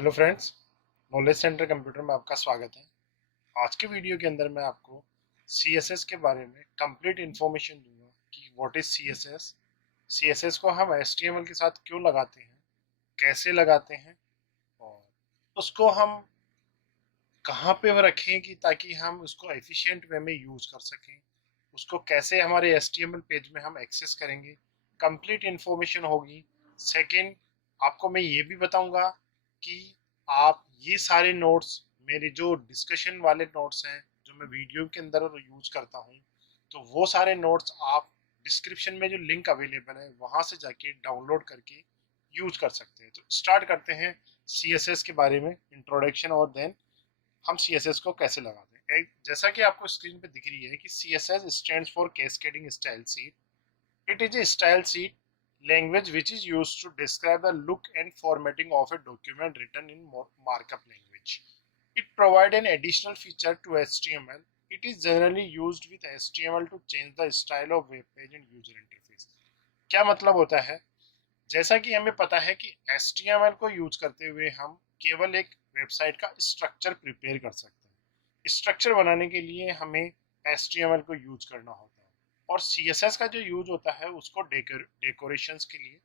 Hello friends, knowledge centre computer में आपका स्वागत है। आज के वीडियो के अंदर मैं आपको CSS के बारे में कंप्लीट इन्फॉर्मेशन दूंगा कि व्हाट इज CSS, CSS को हम HTML के साथ क्यों लगाते हैं, कैसे लगाते हैं और उसको हम कहाँ पे रखें कि ताकि हम उसको एफिशिएंट वे में यूज कर सकें, उसको कैसे हमारे HTML पेज में हम एक्सेस करेंगे, कंप्लीट इन्फॉर्मेशन होगी। सेकंड, आपको मैं ये भी बताऊंगा कि आप ये सारे नोट्स, मेरे जो डिस्कशन वाले नोट्स हैं जो मैं वीडियो के अंदर यूज करता हूँ, तो वो सारे नोट्स आप डिस्क्रिप्शन में जो लिंक अवेलेबल है वहां से जाके डाउनलोड करके यूज कर सकते हैं। तो स्टार्ट करते हैं CSS के बारे में इंट्रोडक्शन, और देन हम CSS को कैसे लगाते हैं। जैसा कि आपको स्क्रीन पे दिख रही है कि CSS stands for cascading style sheet. It is a style sheet language which is used to describe the look and formatting of a document written in markup language. It provides an additional feature to HTML. It is generally used with HTML to change the style of web page and user interface. क्या मतलब होता है? जैसा कि हमें पता है कि HTML को यूज करते हुए हम केवल एक वेबसाइट का स्ट्रक्चर प्रिपेयर कर सकते हैं। स्ट्रक्चर बनाने के लिए हमें HTML को यूज करना होता है, और CSS का जो यूज होता है उसको डेकोरेशंस के लिए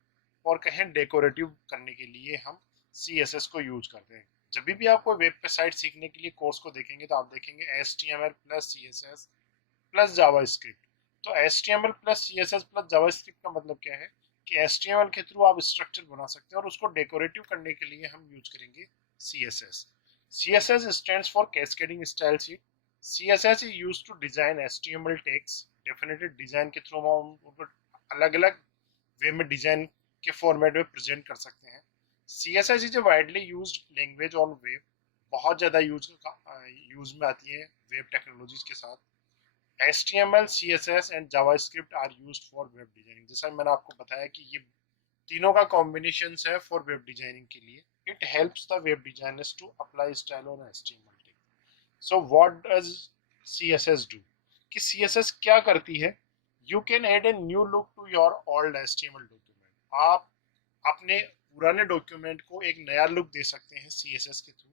और कहें डेकोरेटिव करने के लिए हम CSS को यूज करते हैं। जब भी आप कोई वेब पे साइट सीखने के लिए कोर्स को देखेंगे तो आप देखेंगे HTML plus CSS plus JavaScript. तो HTML plus CSS plus JavaScript का मतलब क्या है कि HTML के थ्रू आप स्ट्रक्चर बना सकते हैं और उसको डेकोरेटिव करने के लिए हम यूज करेंगे CSS। CSS stands for Cascading Style Sheet. CSS is used to design HTML tags। Definitely design के थ्रू हम उनको अलग अलग वे में डिजाइन के फॉर्मेट में प्रेजेंट कर सकते हैं। CSS is a widely used language on web. बहुत ज़्यादा यूज में आती है वेब टेक्नोलॉजीज के साथ। HTML, CSS and JavaScript are used for web designing. जैसा मैंने आपको बताया कि ये तीनों का कॉम्बिनेशन है फॉर वेब डिजाइनिंग के लिए। It helps the web designers to apply style on HTML। So what does CSS do? कि CSS क्या करती है? You can add a new look to your old HTML document. आप अपने पुराने डॉक्यूमेंट को एक नया लुक दे सकते हैं CSS के through.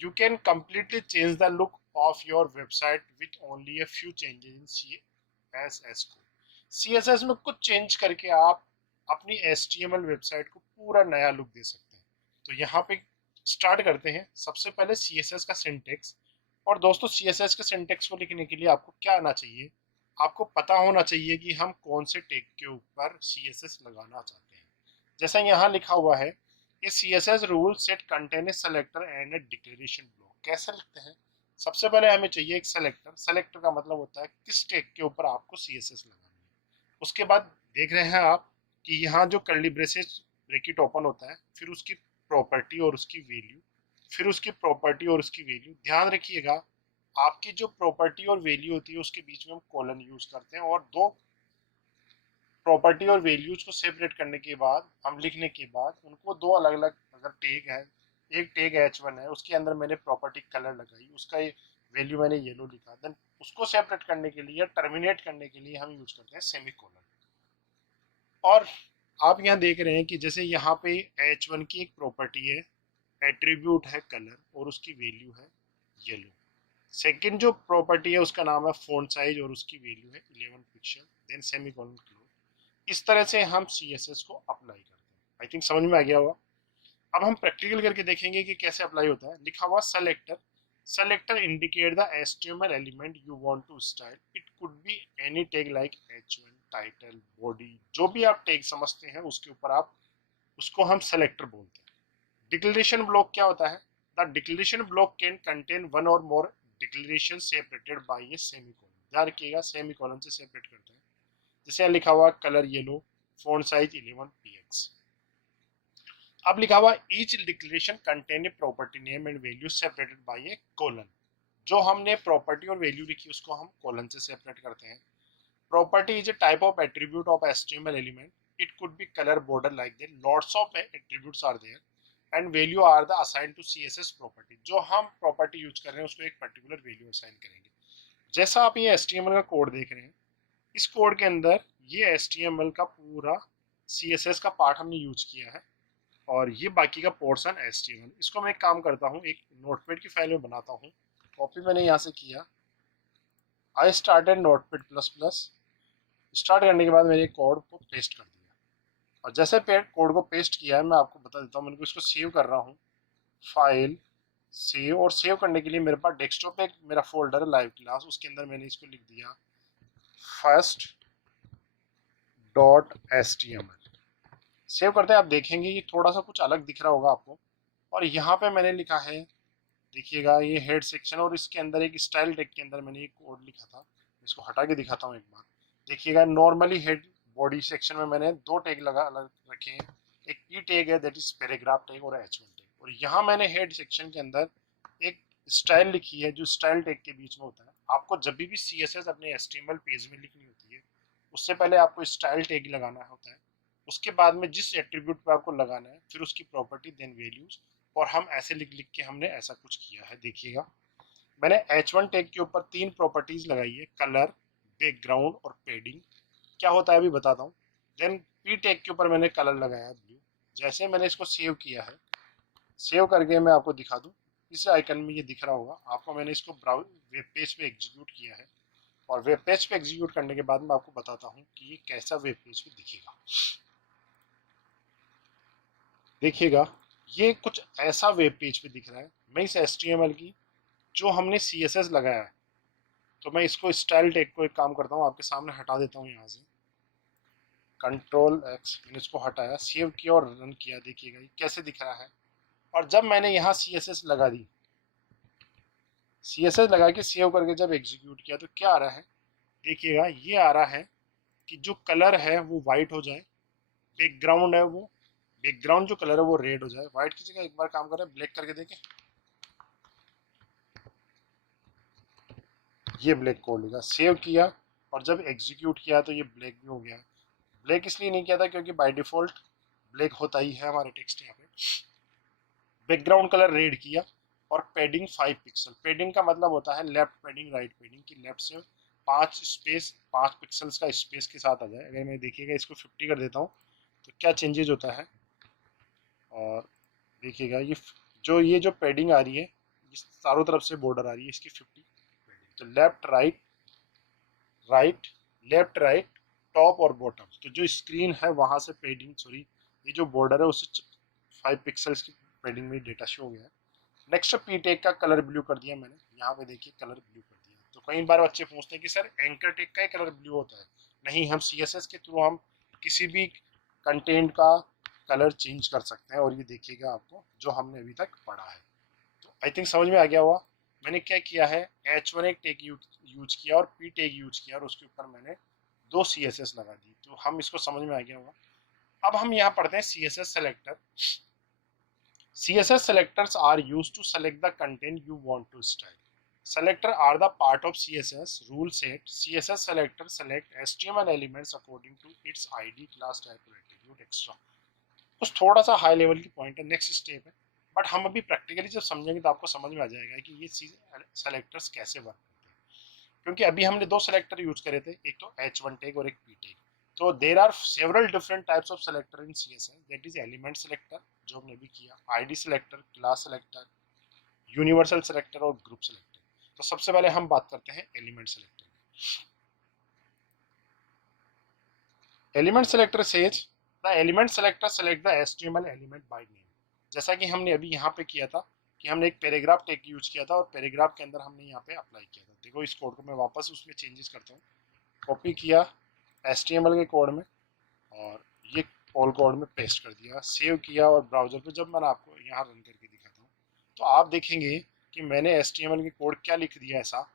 You can completely change the look of your website with only a few changes in CSS code। CSS में कुछ चेंज करके आप अपनी HTML वेबसाइट को पूरा नया लुक दे सकते हैं। तो यहाँ पे स्टार्ट करते हैं। सबसे पहले CSS का सिंटेक्स। और दोस्तों, CSS के सिंटेक्स को लिखने के लिए आपको क्या आना चाहिए? आपको पता होना चाहिए कि हम कौन से टैग के ऊपर CSS लगाना चाहते हैं। जैसा यहाँ लिखा हुआ है, ये CSS rule set contain a selector and A declaration block. कैसे लिखते हैं? सबसे पहले हमें चाहिए एक सेलेक्टर। सेलेक्टर का मतलब होता है किस टैग के ऊपर आपको CSS लगानी है। उसके बाद देख रहे हैं आप कि यहाँ जो कर्ली ब्रेसेस ब्रैकेट ओपन होता है, फिर उसकी प्रॉपर्टी और उसकी वैल्यू, फिर उसकी प्रॉपर्टी और उसकी वैल्यू। ध्यान रखिएगा, आपकी जो प्रॉपर्टी और वैल्यू होती है उसके बीच में हम कॉलन यूज करते हैं, और दो प्रॉपर्टी और वैल्यूज को सेपरेट करने के बाद हम लिखने के बाद उनको दो अलग अलग, अगर टैग है, एक टैग H1 है, उसके अंदर मैंने प्रॉपर्टी कलर लगाई, उसका वैल्यू मैंने येलो लिखा, देन उसको सेपरेट करने के लिए, टर्मिनेट करने के लिए हम यूज करते हैं सेमीकोलन। और आप यहाँ देख रहे हैं कि जैसे यहाँ पे H1 की एक प्रॉपर्टी है, एट्रीब्यूट है कलर, और उसकी वैल्यू है येलो। सेकंड जो प्रॉपर्टी है उसका नाम है फॉन्ट साइज, और उसकी वैल्यू है 11 पिक्सल, देन सेमीकोलन क्लोज। इस तरह से हम CSS को अप्लाई करते हैं। आई थिंक समझ में आ गया होगा। अब हम प्रैक्टिकल करके देखेंगे कि कैसे अप्लाई होता है। लिखा हुआ selector. Selector indicate the HTML element you want to style. It could be any tag like H1, title, body, जो भी आप टैग समझते हैं उसके ऊपर आप, उसको हम सेलेक्टर बोलते हैं। डिक्लेरेशन ब्लॉक क्या होता है? The declaration block can contain one or more declaration separated by a semicolon. ध्यान रखिएगा, सेमीकोलन से सेपरेट करते हैं। जैसे लिखा हुआ colour yellow, font size 11 px। अब लिखा हुआ each declaration contain a property name and value separated by A colon. जो हमने प्रॉपर्टी और वैल्यू लिखी उसको हम कोलन से सेपरेट करते हैं। Property is a type of attribute of HTML element. It could be colour, border, like that. Lots of attributes are there and value are the assign to CSS property. जो हम property use कर रहे हैं उसको एक particular value assign करेंगे। जैसा आप ये HTML का कोड देख रहे हैं, इस कोड के अंदर ये HTML का पूरा CSS का पार्ट हमने यूज किया है, और ये बाकी का पोर्शन HTML। इसको मैं एक काम करता हूँ, एक नोटपैड की फाइल में बनाता हूँ। कॉपी मैंने यहाँ से किया, I started notepad plus plus. Start करने के बाद मैंने कोड को पेस्ट कर दिया, और जैसे कोड को पेस्ट किया है मैं आपको बता देता हूँ। मैंने इसको सेव कर रहा हूँ, फाइल सेव। और सेव करने के लिए मेरे पास डेस्कटॉप पे मेरा फोल्डर है लाइव क्लास, उसके अंदर मैंने इसको लिख दिया फर्स्ट डॉट HTML। सेव करते हैं, आप देखेंगे ये थोड़ा सा कुछ अलग दिख रहा होगा आपको। और यहाँ पे मैंने लिखा है, देखिएगा ये हेड सेक्शन, और इसके अंदर एक स्टाइल टैग के अंदर मैंने एक कोड लिखा था। इसको हटा के दिखाता हूँ एक बार। देखिएगा नॉर्मली हेड बॉडी सेक्शन में मैंने दो टैग लगा अलग रखे हैं। एक ई टैग है, दैट इज पैराग्राफ टैग, और H1 टैग। और यहाँ मैंने हेड सेक्शन के अंदर एक स्टाइल लिखी है, जो स्टाइल टैग के बीच में होता है। आपको जब भी CSS अपने HTML पेज में लिखनी होती है, उससे पहले आपको स्टाइल टैग लगाना होता है। उसके बाद में जिस एट्रीब्यूट पे आपको लगाना है, फिर उसकी प्रॉपर्टी, देन वैल्यूज। और हम ऐसे लिख लिख के हमने ऐसा कुछ किया है। देखिएगा मैंने H1 टैग के ऊपर 3 प्रॉपर्टीज लगाई है, कलर, बैकग्राउंड और पेडिंग। क्या होता है अभी बताता हूँ। देन P टैग के ऊपर मैंने कलर लगाया है ब्लू। जैसे मैंने इसको सेव किया है, सेव करके मैं आपको दिखा दूँ, इस आइकन में ये दिख रहा होगा आपको। मैंने इसको ब्राउज वेब पेज पे एग्जीक्यूट किया है, और वेब पेज पे एग्जीक्यूट करने के बाद मैं आपको बताता हूँ कि ये कैसा वेब पेज पे दिखेगा। देखिएगा ये कुछ ऐसा वेब पेज पे दिख रहा है। मैं इस HTML की जो हमने CSS लगाया है, तो मैं इसको स्टाइल टैग को एक काम करता हूँ, आपके सामने हटा देता हूँ। यहाँ से Ctrl+X, मैंने इसको हटाया, सेव किया और रन किया। देखिएगा ये कैसे दिख रहा है। और जब मैंने यहाँ CSS लगा दी, CSS लगा के सेव करके जब एग्जीक्यूट किया, तो क्या आ रहा है। देखिएगा ये आ रहा है कि जो कलर है वो वाइट हो जाए, बैकग्राउंड है वो, बैकग्राउंड जो कलर है वो रेड हो जाए। व्हाइट की जगह एक बार काम करें, ब्लैक करके देखें, ये ब्लैक कोड लिखा, सेव किया, और जब एग्जीक्यूट किया तो ये ब्लैक भी हो गया। ब्लैक इसलिए नहीं किया था क्योंकि बाय डिफॉल्ट ब्लैक होता ही है हमारे टेक्स्ट यहाँ पे। बैकग्राउंड कलर रेड किया, और पेडिंग 5 पिक्सल। पेडिंग का मतलब होता है लेफ्ट पेडिंग, राइट पेडिंग की लेफ्ट से 5 पिक्सल्स का स्पेस के साथ आ जाए। अगर मैं देखिएगा इसको 50 कर देता हूँ तो क्या चेंजेज होता है। और देखिएगा ये जो पेडिंग आ रही है, इस चारों तरफ से बॉर्डर आ रही है, इसकी 50। तो left right right, left right, top और बॉटम, तो जो स्क्रीन है वहां से पेडिंग, सॉरी ये जो बॉर्डर है उससे 5 पिक्सल्स की पेडिंग में डेटा शो हो गया है। नेक्स्ट पी टेक का कलर ब्लू कर दिया मैंने, यहाँ पे देखिए कलर ब्लू कर दिया। तो कई बार बच्चे पूछते हैं कि सर एंकर टेक का ही कलर ब्लू होता है। नहीं, हम CSS के थ्रू हम किसी भी कंटेंट का कलर चेंज कर सकते हैं। और ये देखिएगा आपको जो हमने अभी तक पढ़ा है, तो आई थिंक समझ में आ गया होगा। मैंने क्या किया है, H1 एक टेक यूज किया और P टेक यूज किया, और उसके ऊपर मैंने 2 CSS लगा दी। तो हम इसको समझ में आ गया होगा। अब हम यहाँ पढ़ते हैं CSS selector. CSS selectors are used to select the content you want to style. Selector are the part of CSS rule set. CSS selector select HTML elements according to its ID, class type, और attribute extra. कुछ थोड़ा सा high level की point है, next step है। But हम अभी practically जब समझेंगे तो आपको समझ में आ जाएगा कि ये सेलेक्टर्स कैसे वर्क करते हैं। क्योंकि अभी हमने 2 सेलेक्टर यूज करे थे, एक तो H1 टैग और एक P टैग। तो there are several different types of selector in CSS, that is element selector जो हमने अभी किया, ID selector, class selector, universal selector और ग्रुप सेलेक्टर। तो सबसे पहले हम बात करते हैं element selector. Element selector says the element selector select the HTML element by name. जैसा कि हमने अभी यहाँ पे किया था कि हमने एक पैराग्राफ टैग यूज किया था, और पैराग्राफ के अंदर हमने यहाँ पे अप्लाई किया था। देखो इस कोड को मैं वापस उसमें चेंजेस करता हूँ, कॉपी किया HTML के कोड में, और ये ऑल कोड में पेस्ट कर दिया, सेव किया, और ब्राउजर पे जब मैंने आपको यहाँ रन करके दिखाता हूँ तो आप देखेंगे कि मैंने HTML के कोड क्या लिख दिया ऐसा।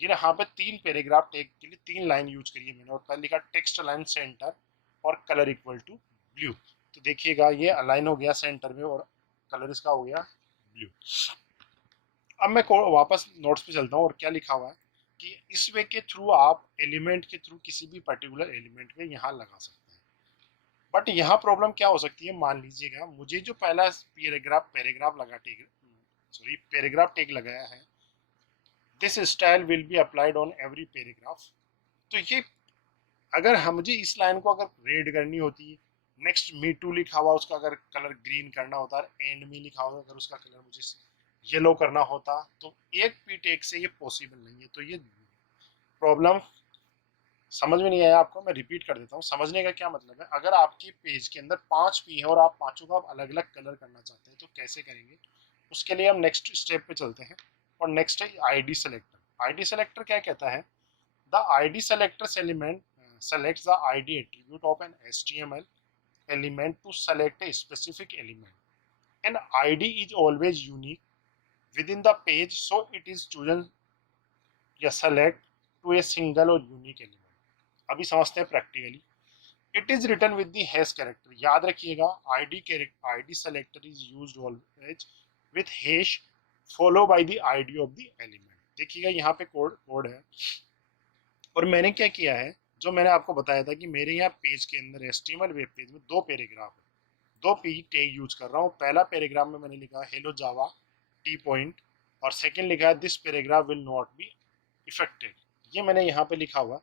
ये यहाँ पे 3 पैराग्राफ टैग के लिए 3 लाइन यूज करी है मैंने, और पहले लिखा टेक्स्ट अलाइन सेंटर और कलर इक्वल टू ब्लू। तो देखिएगा ये अलाइन हो गया सेंटर में, और कलर इसका हो गया ब्लू। अब मैं वापस नोट्स पे चलता हूँ, और क्या लिखा हुआ है कि इस वे के थ्रू आप एलिमेंट के थ्रू किसी भी पर्टिकुलर एलिमेंट में यहाँ लगा सकते हैं। बट यहाँ प्रॉब्लम क्या हो सकती है, मान लीजिएगा मुझे जो पहला पैराग्राफ टेग लगाया है, this style will be applied on every paragraph. तो ये अगर हम मुझे इस लाइन को अगर रेड करनी होती नेक्स्ट मी टू लिखा हुआ, उसका अगर कलर ग्रीन करना होता है, एंड मी लिखा हुआ अगर उसका कलर मुझे येलो करना होता, तो एक पी टेक से ये पॉसिबल नहीं है। तो ये प्रॉब्लम समझ में नहीं आया आपको, मैं रिपीट कर देता हूँ। समझने का क्या मतलब है, अगर आपकी पेज के अंदर 5 पी है और आप पांचों का अलग अलग कलर करना चाहते हैं तो कैसे करेंगे, उसके लिए हम नेक्स्ट स्टेप पे चलते हैं। और नेक्स्ट है आईडी सेलेक्टर। आईडी सेलेक्टर क्या कहता है, the ID selector element selects the ID attribute of an HTML element to select a specific element. An ID is always unique within the page, so it is chosen या select to a single or unique element। अभी समझते हैं practically. It is written with the hash character. याद रखिएगा, ID selector is used always with hash follow by the ID of the element. देखिएगा यहाँ पे code है, और मैंने क्या किया है, जो मैंने आपको बताया था कि मेरे यहाँ पेज के अंदर एचटीएमएल वेब पेज में 2 पैराग्राफ है, 2 पी टैग यूज कर रहा हूँ। पहला पैराग्राफ में मैंने लिखा हेलो जावा टी पॉइंट, और सेकंड लिखा है this paragraph will not be affected. ये मैंने यहाँ पे लिखा हुआ।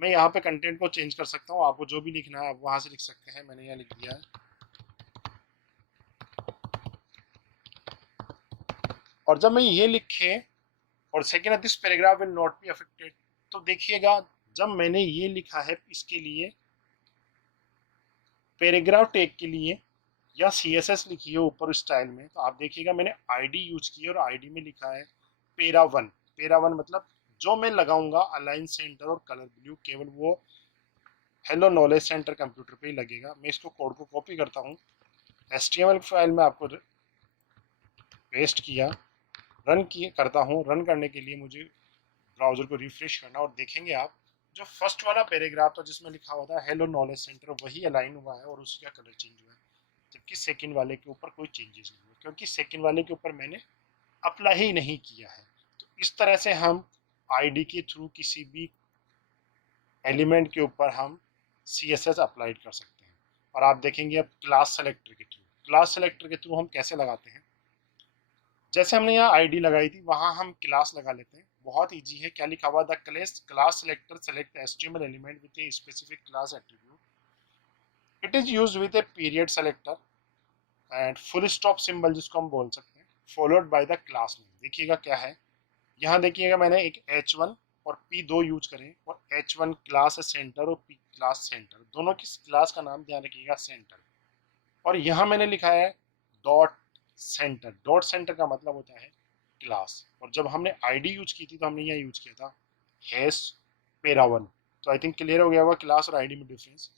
मैं यहाँ पे कंटेंट को चेंज कर सकता हूँ, आपको जो भी लिखना है आप वहां से लिख सकते हैं। मैंने यहाँ लिख दिया है, और जब मैं ये लिखे और second this paragraph will not be affected, तो देखिएगा जब मैंने ये लिखा है इसके लिए पैराग्राफ टैग के लिए या सीएसएस लिखी है ऊपर स्टाइल में, तो आप देखिएगा मैंने आईडी यूज की है और आईडी में लिखा है पेरा 1। पेरा 1 मतलब जो मैं लगाऊंगा अलाइन सेंटर और कलर ब्लू, केवल वो हेलो नॉलेज सेंटर कंप्यूटर पे ही लगेगा। मैं इसको कोड को कॉपी करता हूँ, एचटीएमएल फाइल में आपको पेस्ट किया, रन किए करता हूँ। रन करने के लिए मुझे ब्राउजर को रिफ्रेश करना, और देखेंगे आप जो फर्स्ट वाला पैराग्राफ था जिसमें लिखा हुआ था हेलो नॉलेज सेंटर, वही अलाइन हुआ है और उसका कलर चेंज हुआ है। जबकि सेकंड वाले के ऊपर कोई चेंजेस नहीं हुए, क्योंकि सेकंड वाले के ऊपर मैंने अप्लाई ही नहीं किया है। तो इस तरह से हम आईडी के थ्रू किसी भी एलिमेंट के ऊपर हम सीएसएस अप्लाई कर सकते हैं। और आप देखेंगे अब क्लास सेलेक्टर के थ्रू, क्लास सेलेक्टर के थ्रू हम कैसे लगाते हैं। जैसे हमने यहाँ आईडी लगाई थी वहां हम क्लास लगा लेते हैं। बहुत इजी है, क्या लिखा हुआ, the class selector select HTML element with a specific class attribute. It is used with a period selector and full stop symbol जिसको हम बोल सकते हैं, followed by the class name. देखिएगा क्या है, यहाँ देखिएगा मैंने एक H1 और P2 यूज करें, और H1 क्लास है सेंटर और P क्लास सेंटर, दोनों की क्लास का नाम ध्यान रखिएगा सेंटर। और यहाँ मैंने लिखा है डॉट सेंटर। डॉट सेंटर का मतलब होता है क्लास। और जब हमने आईडी यूज की थी तो हमने यहाँ यूज किया था हैश पेरा 1। तो आई थिंक क्लियर हो गया होगा क्लास और आईडी में डिफरेंस।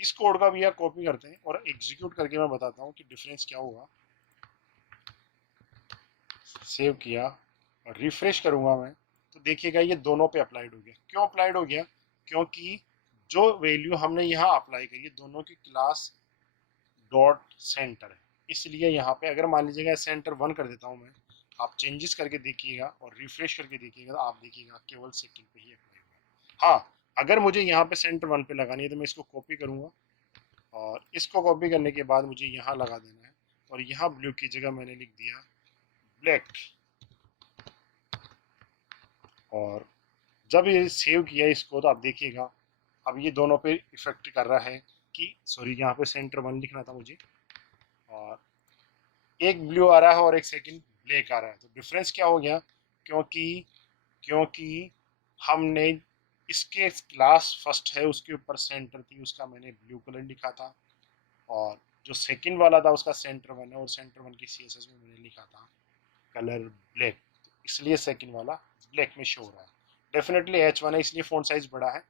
इस कोड का भी आप कॉपी करते हैं और एग्जीक्यूट करके मैं बताता हूँ कि डिफरेंस क्या होगा। सेव किया और रिफ्रेश करूंगा मैं, तो देखिएगा ये दोनों पे अप्लाइड हो गया। क्यों अप्लाइड हो गया, क्योंकि जो वैल्यू हमने यहाँ अप्लाई करी दोनों की क्लास डॉट सेंटर है, इसलिए यहाँ पे अगर मान लीजिएगा सेंटर 1 कर देता हूँ मैं, आप चेंजेस करके देखिएगा और रिफ्रेश करके देखिएगा, तो आप देखिएगा केवल सेकंड पे ही अप्लाई होगा। हाँ, अगर मुझे यहाँ पे सेंटर 1 पे लगानी है तो मैं इसको कॉपी करूँगा, और इसको कॉपी करने के बाद मुझे यहाँ लगा देना है, और यहाँ ब्लू की जगह मैंने लिख दिया ब्लैक। और जब ये सेव किया इसको तो आप देखिएगा अब ये दोनों पे इफेक्ट कर रहा है कि सॉरी यहाँ पे सेंटर 1 लिखना था मुझे, और एक ब्लू आ रहा है और एक सेकंड ब्लैक आ रहा है। तो डिफरेंस क्या हो गया, क्योंकि क्योंकि हमने इसके क्लास फर्स्ट है उसके ऊपर सेंटर थी, उसका मैंने ब्लू कलर लिखा था, और जो सेकंड वाला था उसका सेंटर 1 है और सेंटर 1 की सीएसएस में मैंने लिखा था कलर ब्लैक, तो इसलिए सेकंड वाला ब्लैक में शो हो रहा है। डेफिनेटली H1 है इसलिए फ़ॉन्ट साइज बड़ा है,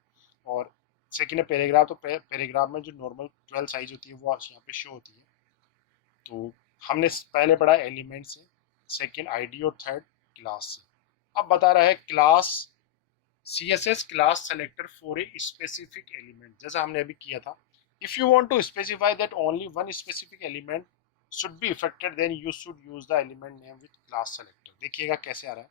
और सेकंड है पैराग्राफ, तो पैराग्राफ में जो नॉर्मल 12 साइज होती है वो यहाँ पे शो होती है। तो हमने पहले पढ़ा एलिमेंट से, सेकंड आईडी और थर्ड क्लास से। अब बता रहा है class CSS class selector for a specific element, जैसा हमने अभी किया था। If you want to specify that only one specific element should be affected then you should use the element name with class selector। देखिएगा कैसे आ रहा है,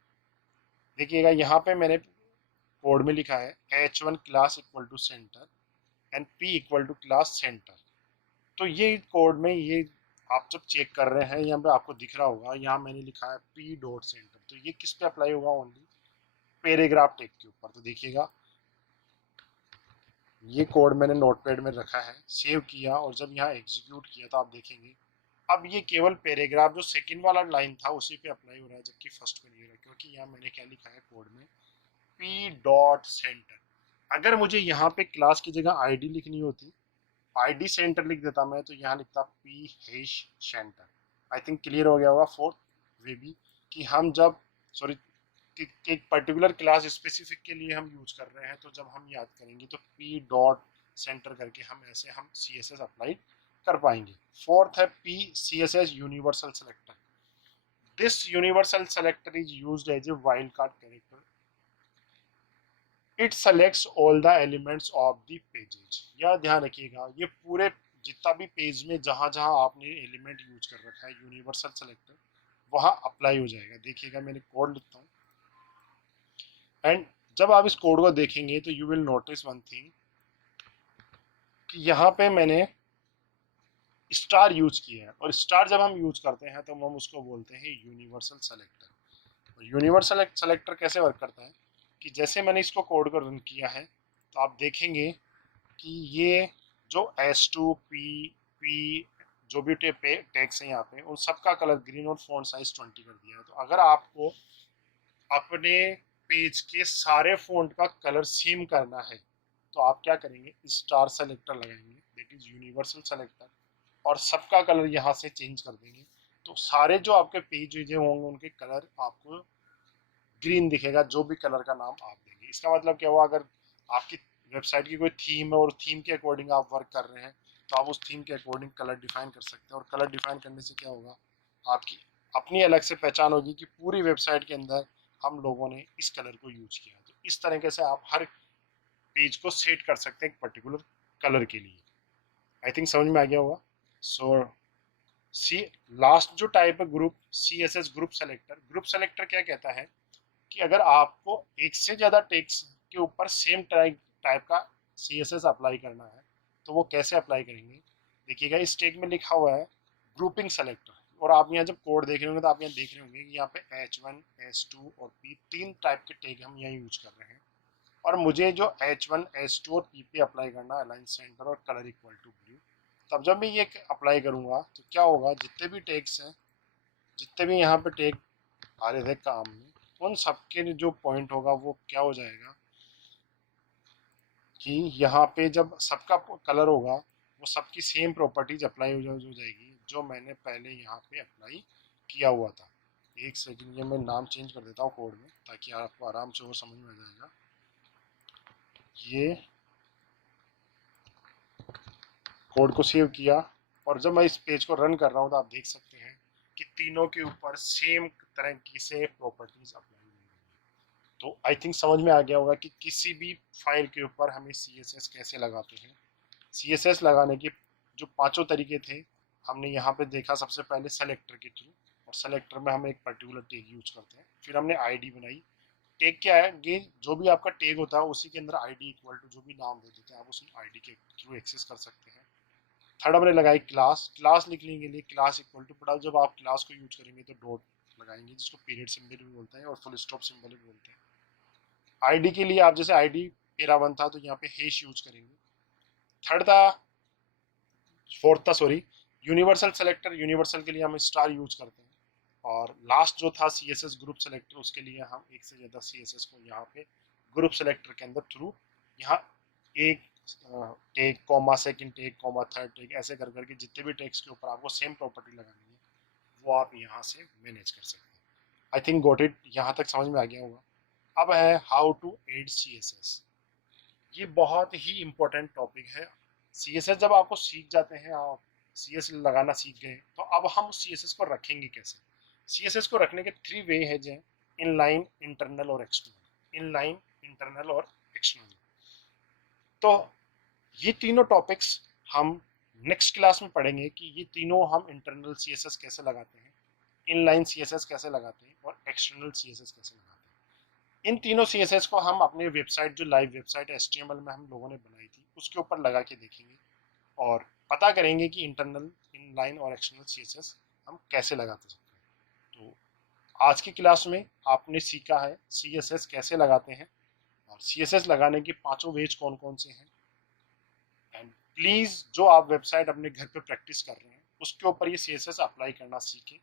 देखिएगा यहाँ पे मैंने कोड में लिखा है H1 class equal to centre and P equal to class centre. तो ये कोड में ये आप जब चेक कर रहे हैं यहाँ पे आपको दिख रहा होगा, यहाँ मैंने लिखा है P डॉट सेंटर, तो ये किस पे अप्लाई होगा, ओनली पैराग्राफ टेक के ऊपर। तो देखिएगा ये कोड मैंने नोटपैड में रखा है, सेव किया और जब यहाँ एग्जीक्यूट किया तो आप देखेंगे अब ये केवल पैराग्राफ जो सेकंड वाला लाइन था उसी पे अप्लाई हो रहा है, जबकि फर्स्ट पे नहीं हो रहा, क्योंकि यहाँ मैंने क्या लिखा है कोड में, पी डॉट सेंटर। अगर मुझे यहाँ पे क्लास की जगह आईडी लिखनी होती, आईडी सेंटर लिख देता मैं, तो यहाँ लिखता P hash centre. I think clear हो गया होगा फोर्थ वे भी, कि हम जब सॉरी कि एक पर्टिकुलर क्लास स्पेसिफिक के लिए हम यूज कर रहे हैं, तो जब हम याद करेंगे तो पी डॉट सेंटर करके हम ऐसे हम सी एस एस अप्लाई कर पाएंगे। फोर्थ है P C S S universal selector. This universal selector is used as a wild card character. It selects all the elements of the pages. यह ध्यान रखिएगा, ये पूरे जितना भी पेज में जहां जहां आपने एलिमेंट यूज कर रखा है यूनिवर्सल सेलेक्टर वहां अप्लाई हो जाएगा। देखिएगा मैंने कोड लिखता हूँ, एंड जब आप इस कोड को देखेंगे तो you will notice one thing कि यहाँ पे मैंने स्टार यूज किया है, और स्टार जब हम यूज करते हैं तो हम उसको बोलते हैं यूनिवर्सल सेलेक्टर। यूनिवर्सल सेलेक्टर कैसे वर्क करता है कि जैसे मैंने इसको कोड को रन किया है तो आप देखेंगे कि ये जो S2 P जो भी टैग्स हैं यहाँ पे उन सबका कलर ग्रीन और फॉन्ट साइज 20 कर दिया है। तो अगर आपको अपने पेज के सारे फॉन्ट का कलर सेम करना है तो आप क्या करेंगे, स्टार सेलेक्टर लगाएंगे, दैट इज यूनिवर्सल सेलेक्टर, और सबका कलर यहाँ से चेंज कर देंगे। तो सारे जो आपके पेज होंगे उनके कलर आपको ग्रीन दिखेगा, जो भी कलर का नाम आप देंगे। इसका मतलब क्या हुआ, अगर आपकी वेबसाइट की कोई थीम है और थीम के अकॉर्डिंग आप वर्क कर रहे हैं तो आप उस थीम के अकॉर्डिंग कलर डिफाइन कर सकते हैं, और कलर डिफाइन करने से क्या होगा, आपकी अपनी अलग से पहचान होगी कि पूरी वेबसाइट के अंदर हम लोगों ने इस कलर को यूज किया। तो इस तरीके से आप हर पेज को सेट कर सकते हैं एक पर्टिकुलर कलर के लिए। आई थिंक समझ में आ गया होगा। सो सी लास्ट जो टाइप है group C S S group selector. Group selector क्या कहता है कि अगर आपको एक से ज़्यादा टेक्स्ट के ऊपर सेम टाइप का सी एस एस अप्लाई करना है तो वो कैसे अप्लाई करेंगे। देखिएगा इस टेग में लिखा हुआ है ग्रुपिंग सेलेक्टर, और आप यहाँ जब कोड देख रहे होंगे तो आप यहाँ देख रहे होंगे कि यहाँ पे H1 H2 और P तीन टाइप के टेग हम यहाँ यूज कर रहे हैं, और मुझे जो H1 H2 और P पे अप्लाई करना है अलाइन सेंटर और कलर इक्वल टू ब्लू। तब जब मैं ये अप्लाई करूँगा तो क्या होगा, जितने भी टेग्स हैं, जितने भी यहाँ पे टेग आ रहे थे काम में, उन सबके जो पॉइंट होगा वो क्या हो जाएगा कि यहाँ पे जब सबका कलर होगा वो सबकी सेम प्रॉपर्टीज अप्लाई हो जाएगी जो मैंने पहले यहाँ पे अप्लाई किया हुआ था। एक सेकंड, ये मैं नाम चेंज कर देता हूँ कोड में ताकि आपको आराम से और समझ में आ जाएगा। ये कोड को सेव किया और जब मैं इस पेज को रन कर रहा हूँ तो आप देख सकते हैं कि तीनों के ऊपर सेम तरह की से प्रॉपर्टीज अप्लाई हुई हैं। तो आई थिंक समझ में आ गया होगा कि किसी भी फाइल के ऊपर हमें सी एस एस कैसे लगाते हैं। सी एस एस लगाने के जो पांचों तरीके थे हमने यहाँ पे देखा। सबसे पहले सेलेक्टर के थ्रू, और सेलेक्टर में हम एक पर्टिकुलर टैग यूज करते हैं। फिर हमने आईडी बनाई। टैग क्या है, ये जो भी आपका टैग होता है उसी के अंदर आईडी इक्वल टू जो भी नाम दे देते हैं आप उस आईडी के थ्रू एक्सेस कर सकते हैं। थर्ड हमने लगाई क्लास। क्लास लिखने के लिए क्लास इक्वल टू पड़ा, जब आप क्लास को यूज करेंगे तो डॉट लगाएंगे जिसको पीरियड सिंबल भी बोलते हैं और फुल स्टॉप सिंबल भी बोलते हैं। आईडी के लिए आप जैसे आईडी पेरा 1 था तो यहाँ पे हैश यूज करेंगे। थर्ड था फोर्थ था सॉरी यूनिवर्सल सेलेक्टर। यूनिवर्सल के लिए हम स्टार यूज करते हैं। और लास्ट जो था C S S group selector, उसके लिए हम एक से ज़्यादा सी एस एस को यहाँ पे ग्रुप सेलेक्टर के अंदर थ्रू यहाँ एक tech comma second tech comma third tech ऐसे कर करके जितने भी टेक्स के ऊपर आपको सेम प्रॉपर्टी लगानी है वो आप यहाँ से मैनेज कर सकते हैं। आई थिंक गॉट इट, यहाँ तक समझ में आ गया होगा। अब है how to add C S S. ये बहुत ही इम्पोर्टेंट टॉपिक है। सी एस एस जब आपको सीख जाते हैं, आप सी एस लगाना सीख गए, तो अब हम उस सी एस एस को रखेंगे कैसे। सी एस एस को रखने के 3 वे है जो इनलाइन, इंटरनल और एक्सटर्नल। इनलाइन, इंटरनल और एक्सटर्नल। तो ये तीनों टॉपिक्स हम नेक्स्ट क्लास में पढ़ेंगे कि ये तीनों हम इंटरनल सी एस एस कैसे लगाते हैं, इनलाइन सी एस एस कैसे लगाते हैं और एक्सटर्नल सी एस एस कैसे लगाते हैं। इन तीनों सी एस एस को हम अपने वेबसाइट, जो लाइव वेबसाइट HTML में हम लोगों ने बनाई थी, उसके ऊपर लगा के देखेंगे और पता करेंगे कि इंटरनल, इनलाइन और एक्सटर्नल सी एस एस हम कैसे लगाते सकते हैं। तो आज की क्लास में आपने सीखा है सी एस एस कैसे लगाते हैं और सी एस एस लगाने के पांचों वेज कौन कौन से हैं। प्लीज़ जो आप वेबसाइट अपने घर पे प्रैक्टिस कर रहे हैं उसके ऊपर ये CSS अप्लाई करना सीखें।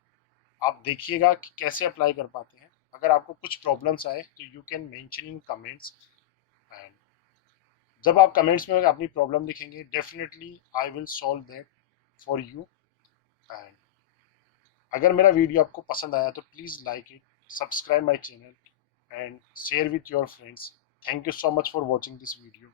आप देखिएगा कि कैसे अप्लाई कर पाते हैं। अगर आपको कुछ प्रॉब्लम्स आए तो you can mention in comments, and जब आप कमेंट्स में अपनी प्रॉब्लम लिखेंगे definitely I will solve that for you. And अगर मेरा वीडियो आपको पसंद आया तो please like it, subscribe my channel and share with your friends. Thank you so much for watching this video.